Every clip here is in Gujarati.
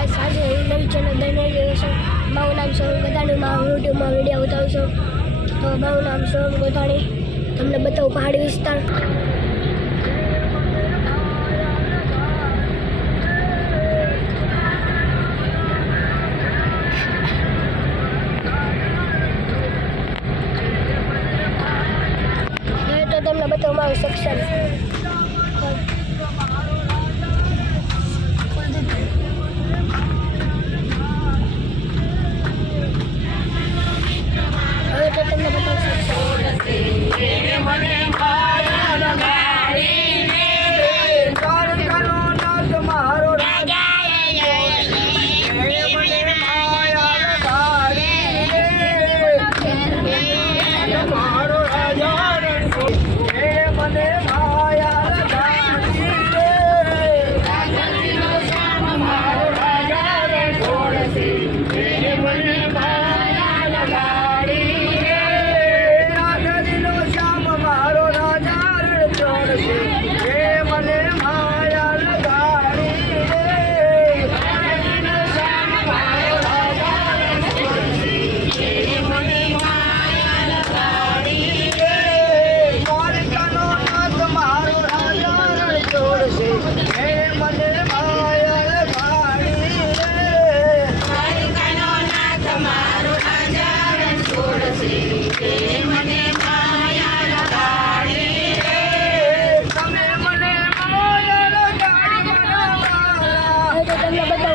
ગાઈસ આજે હું નવી ચેનલ બનાવી રહ્યો છું. મારું નામ સોહમ ગધાણી. મારું યુટ્યુબમાં વિડીયો ઉતારું છું. તો મારું નામ સોહમ ગધાણી. તમને બતાવું પહાડી વિસ્તાર. તો તમને બતાવું મારું સેક્શન.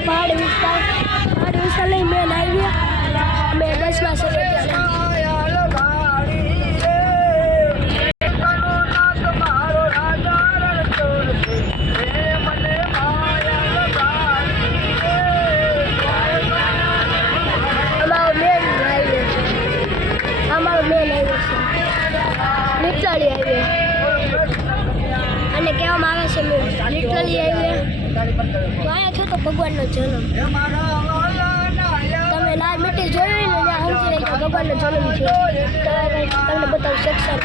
પહાડી વિસ્તાર લઈ મેન હાઈવે અમે બસમાં છે. અમારો મેન હાઈવે છે લિટરલી હાઈવે અને કહેવામાં આવે છે લિટરલી હાઈવે. તો અહીંયા થયો તો ભગવાનનો જન્મ. તમે લાલ મીટી જોયું ને ત્યાં સમજી રહી કે ભગવાનનો જન્મ છે. તો તમને બતાવું સેક્શન.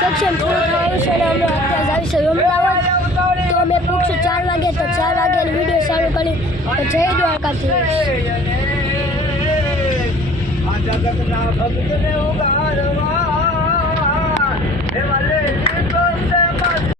સેક્શન પૂરું થયું છે અને અમે અત્યારે આવીશું અમદાવાદ. તો અમે પૂછશું 4 વાગે. તો 4 વાગ્યાનો વિડીયો ચાલુ કરી. તો જય દ્વારકાધીશ.